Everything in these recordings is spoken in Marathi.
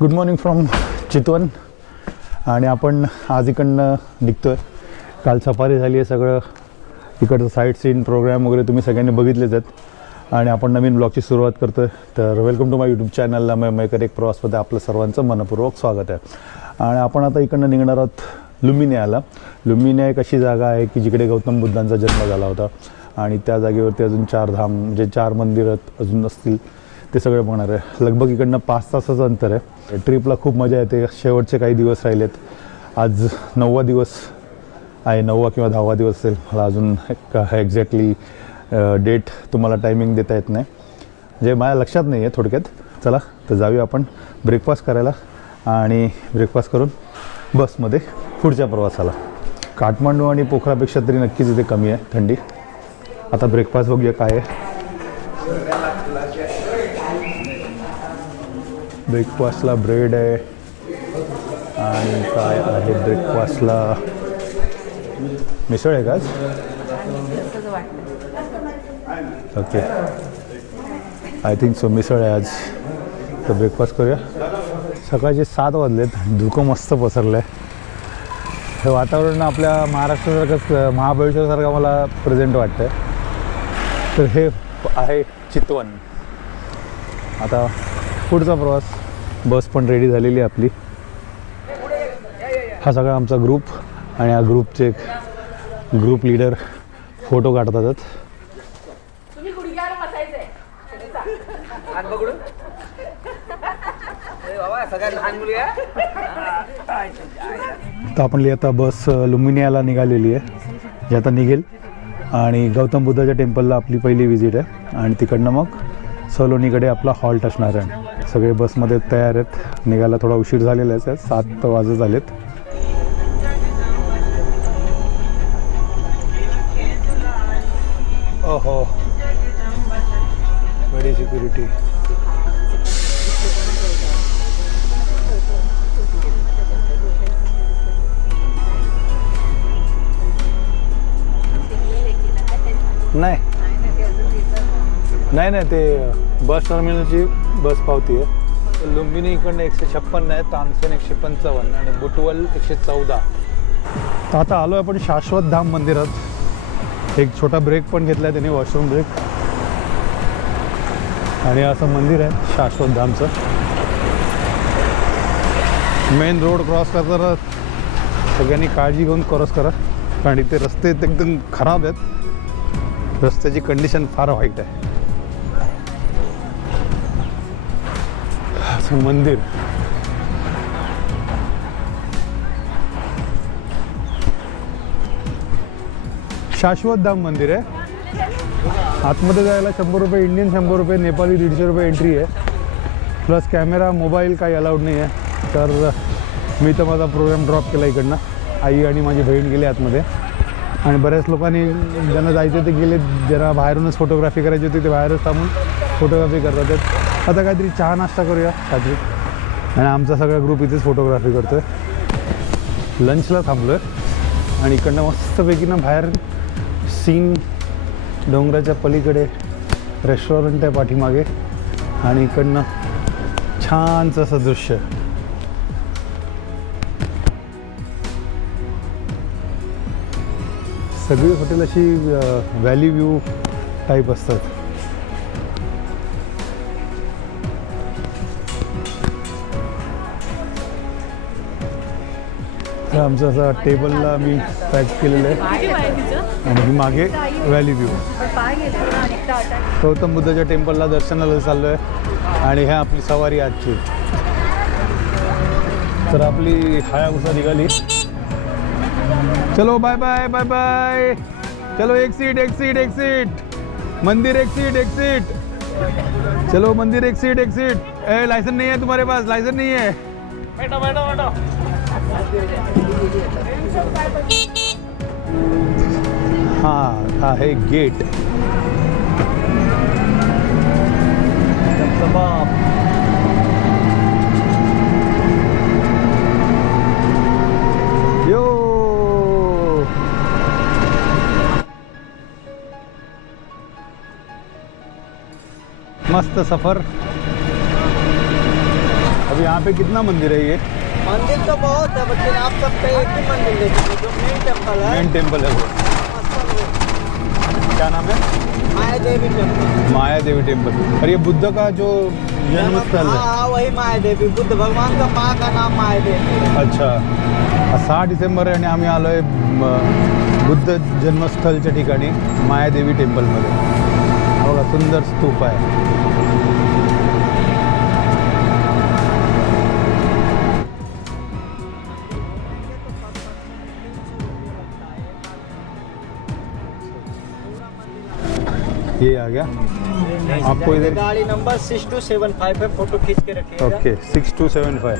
गुड मॉर्निंग फ्रॉम चितवन आणि आपण आज इकडनं निघतो आहे काल सफारी झाली आहे सगळं. इकडचं साईट सीन प्रोग्राम वगैरे तुम्ही सगळ्यांनी बघितलेच आहेत. आणि आपण नवीन ब्लॉगची सुरुवात करतो आहे तर वेलकम टू माय यूट्यूब चॅनलला मय मयकर एक प्रवासमध्ये आपलं सर्वांचं मनपूर्वक स्वागत आहे. आणि आपण आता इकडनं निघणार आहोत लुमिनियाला लुंबिनिया एक अशी जागा आहे की जिकडे गौतम बुद्धांचा जन्म झाला होता. आणि त्या जागेवरती अजून चार धाम म्हणजे चार मंदिरं अजून असतील. ते सगळं बघणार आहे. लगभग इकडनं पाच तासाचं अंतर आहे. ट्रिपला खूप मजा येते. शेवटचे काही दिवस राहिलेत. आज नववा दिवस आहे. नववा किंवा दहावा दिवस असेल. मला अजून एक्झॅक्टली डेट तुम्हाला टायमिंग देता येत नाही. जे माझ्या लक्षात नाही आहे थोडक्यात. चला तर जाऊया आपण ब्रेकफास्ट करायला आणि ब्रेकफास्ट करून बसमध्ये पुढच्या प्रवासाला. काठमांडू आणि पोखरापेक्षा तरी नक्कीच इथे कमी आहे. थंडी. आता ब्रेकफास्ट बघूया काय आहे. ब्रेकफास्टला ब्रेड आहे. आणि काय आहे ब्रेकफास्टला? मिसळ आहे का आज? Okay. I think so misal आहे आज. तर ब्रेकफास्ट करूया. सकाळचे सात वाजलेत. धुकं मस्त पसरलं आहे हे वातावरण आपल्या महाराष्ट्रासारखंच महाबळेश्वरसारखं मला प्रेझेंट वाटतं तर हे आहे चितवन. आता पुढचा प्रवास. बस पण रेडी झालेली आहे आपली. हा सगळा आमचा ग्रुप आणि या ग्रुपचे ग्रुप लीडर फोटो काढतात. तुम्ही गुडघ्यावर बसायचंय. हात पकडून अरे बाबा सगळ्यात लहान मुलगी आहे. तर आपली आता बस अ, लुमिनियाला निघालेली आहे. जी आता निघेल. आणि गौतम बुद्धाच्या टेम्पलला आपली पहिली विजिट आहे. आणि तिकडनं मग सलोनीकडे आपला हॉल्ट असणार आहे. सगळे बसमध्ये तयार आहेत. निघायला थोडा उशीर झालेलाच आहे. सात वाजत झालेत. ओहो. बडी सिक्युरिटी नाही. नाही नाही ते बस टर्मिनलची बस पावती आहे लुंबिनी इकडनं एकशे छप्पन्न आहे तानसेन एकशे पंचावन्न आणि बुटवल एकशे चौदा. तर आता आलो आपण शाश्वत धाम मंदिरात. एक छोटा ब्रेक पण घेतला आहे त्यांनी वॉशरूम ब्रेक आणि असं मंदिर आहे शाश्वत धामचं. मेन रोड क्रॉस करताना सगळ्यांनी काळजी घेऊन क्रॉस करा. कारण इथे रस्ते एकदम खराब आहेत. रस्त्याची कंडिशन फार वाईट आहे. असं मंदिर. शाश्वत धाम मंदिर आहे. आतमध्ये जायला शंभर रुपये इंडियन शंभर रुपये नेपाळी दीडशे रुपये एंट्री आहे. प्लस कॅमेरा मोबाईल काही अलाउड नाही आहे. तर मी तर माझा प्रोग्राम ड्रॉप केला इकडनं. आई आणि माझी बहीण गेली आतमध्ये. आणि बऱ्याच लोकांनी ज्यांना जायचं ते गेले. ज्यांना बाहेरूनच फोटोग्राफी करायची होती ते बाहेरच थांबून फोटोग्राफी करतात. आता काहीतरी चहा नाश्ता करूया काहीतरी. आणि आमचा सगळा ग्रुप इथेच फोटोग्राफी करतो आहे लंचला थांबलो आहे आणि इकडनं मस्तपैकी ना बाहेर सीन डोंगराच्या पलीकडे रेस्टॉरंट आहे पाठीमागे. आणि इकडनं छानचं असं दृश्य. सगळी हॉटेल अशी व्हॅली व्ह्यू टाईप असतात. इथं आमचं असं टेबलला मी पॅक केलेलं आहे. आणि मागे व्हॅली व्ह्यू गौतम बुद्धाच्या टेम्पलला दर्शनाला चाललो आहे आणि ह्या आपली सवारी आजची. तर आपली हायाबुसा निघाली. चलो बाय बाय बाय बाय चलो एक सीट एक सीट एक सीट मंदिर एक सीट एक सीट चलो मंदिर एक सीट एक सीट ए लायसन नहीं है तुम्हारे पास लायसन नहीं है बैठो बैठो बैठो. हाँ हा गेट मस्त सफ़र। अब यहाँ पे कितना मंदिर है ये? मंदिर तो बहुत है लेकिन आप सबका एक ही मंदिर देखेंगे जो मेन टेम्पल है। मेन टेम्पल है वो। क्या नाम है? माया देवी टेम्पल माया देवी टेम्पल और ये बुद्ध का जो जन्म स्थल हाँ? है वही माया देवी बुद्ध भगवान का माँ का नाम माया देवी अच्छा। सहा डिसेंबर आणि आम्ही आलो आहे बुद्ध जन्मस्थळच्या ठिकाणी मायादेवी टेम्पलमध्ये बघा सुंदर स्तूप आहे. ये आ गया। आपको इधर गाड़ी number six two seven five है फोटो खींच के रखिएगा। Okay six two seven five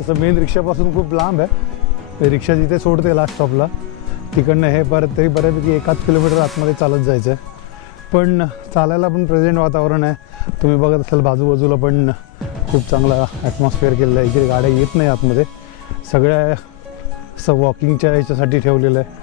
तसं मेन रिक्षापासून खूप लांब आहे. रिक्षा जिथे सोडते लास्ट स्टॉपला तिकडनं हे परत तरी बऱ्यापैकी एकाच किलोमीटर आतमध्ये चालत जायचं आहे पण चालायला पण प्रेझेंट वातावरण आहे. तुम्ही बघत असाल बाजूबाजूला पण खूप चांगला ॲटमॉस्फिअर केलेला आहे. इकडे गाड्या येत नाही आतमध्ये. सगळ्या असं वॉकिंगच्या ह्याच्यासाठी ठेवलेलं आहे.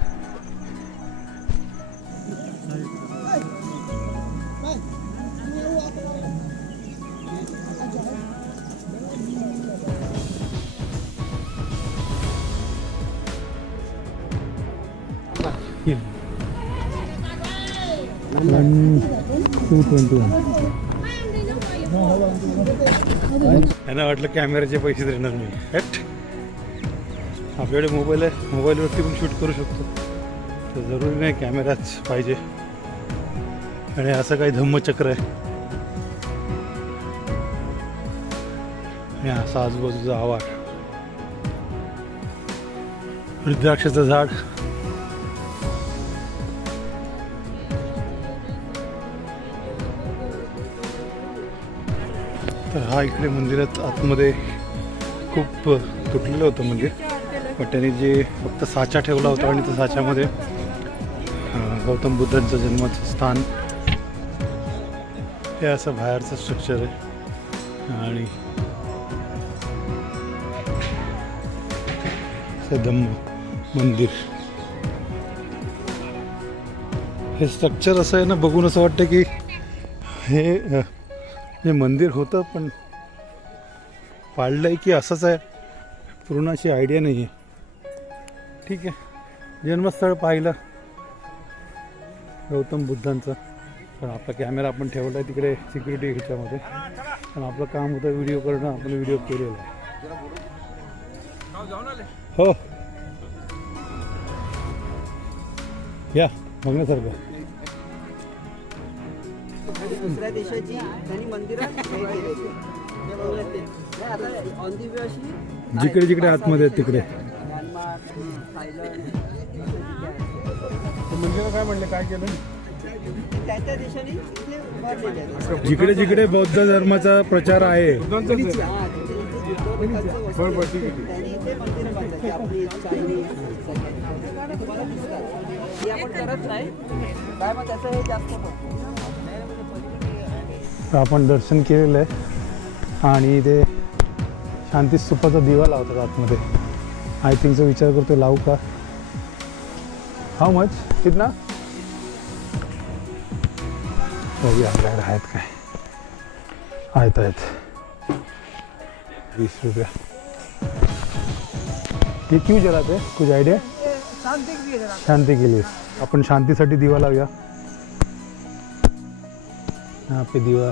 टू ट्वेंटी वन त्यांना वाटलं कॅमेऱ्याचे पैसे देणार मी आपल्याकडे मोबाईल आहे. मोबाईलवरती पण शूट करू शकतो. तर जरुरी नाही कॅमेराच पाहिजे. आणि असं काही धम्मचक्र आहे. आणि असा आजूबाजूचा आवाज रुद्राक्षाचं झाड. तर हा इकडे मंदिरात आतमध्ये खूप तुटलेलं होतं मंदिर. पण त्यांनी जे फक्त साचा ठेवला होता आणि त्या साच्यामध्ये गौतम बुद्धांचं जन्माचं स्थान हे असं बाहेरचं स्ट्रक्चर आहे. आणि असं धम्म मंदिर. हे स्ट्रक्चर असं आहे ना बघून असं वाटतं की हे हे मंदिर होतं पण पाडलं आहे की असंच आहे? पूर्ण अशी आयडिया नाही आहे ठीक आहे. जन्मस्थळ पाहिलं. गौतम बुद्धांचं. पण आपला कॅमेरा आपण ठेवला आहे तिकडे सिक्युरिटी ह्याच्यामध्ये. पण आपलं काम होतं व्हिडिओ करणं आपण व्हिडिओ केलेला आहे. हो. या बघण्यासारखं दुसऱ्या देशाची त्यांनी मंदिरं जिकडे जिकडे आतमध्ये आहेत तिकडे. मंदिर काय म्हणले? काय केलं? त्या त्या देशाने इथे उभारलेले आहेत. जिकडे जिकडे बौद्ध धर्माचा प्रचार आहे. हा, तिथे- तिथे बुद्धकाचं वस्तू आहे. त्यांनी इथे मंदिरं बांधायची आपली चायनीज सगळ्यांची. तुम्हाला दिसतात. हे आपण करत नाही. काय मग त्याचं हे जास्त पडतं. तर आपण दर्शन केलेलं आहे आणि ते शांती स्तूपाचा दिवा लावतात आतमध्ये. आय थिंकचा विचार करतो लावू का? हाऊ मच कितना? बघूया आपल्याकडे आहेत काय आहेत आहेत वीस रुपया। ये क्यों जलाते हैं? कुछ आइडिया शांति के लिए आपण शांतीसाठी दिवा लावूया यहाँ पे दिवा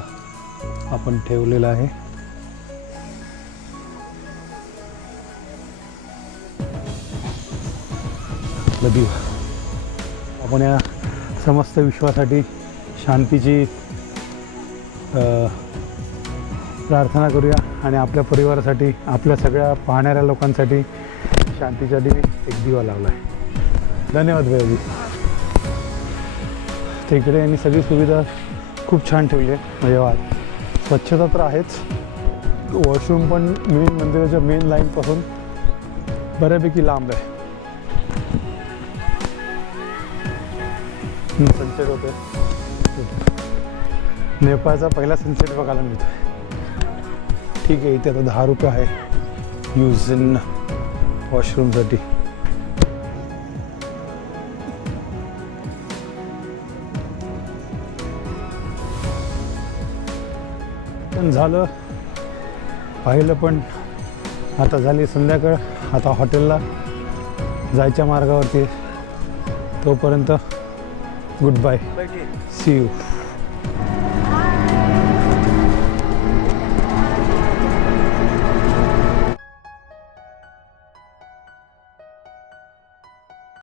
आपण ठेवलेला आहे आपला दिवा। आपण या समस्त विश्वासाठी शांतीची प्रार्थना करूया आणि आपल्या परिवारासाठी आपल्या सगळ्या पाहणाऱ्या लोकांसाठी शांतीच्या शांतीसाठी एक दिवा लावला आहे. धन्यवाद भैयाजी तर इकडे यांनी सगळी सुविधा खूप छान ठेवली आहे. म्हणजे वा स्वच्छता तर आहेच. वॉशरूम पण मेन मंदिराच्या मेन लाईनपासून बऱ्यापैकी लांब आहे. सनसेट होते नेपाळचा पहिला सनसेट बघायला मिळतो ठीक आहे इथे आता दहा रुपये आहे. यूज इन वॉशरूमसाठी पण झालं. पाहिलं पण. आता झाली संध्याकाळ. आता हॉटेलला जायच्या मार्गावरती. तोपर्यंत गुड बाय सी यू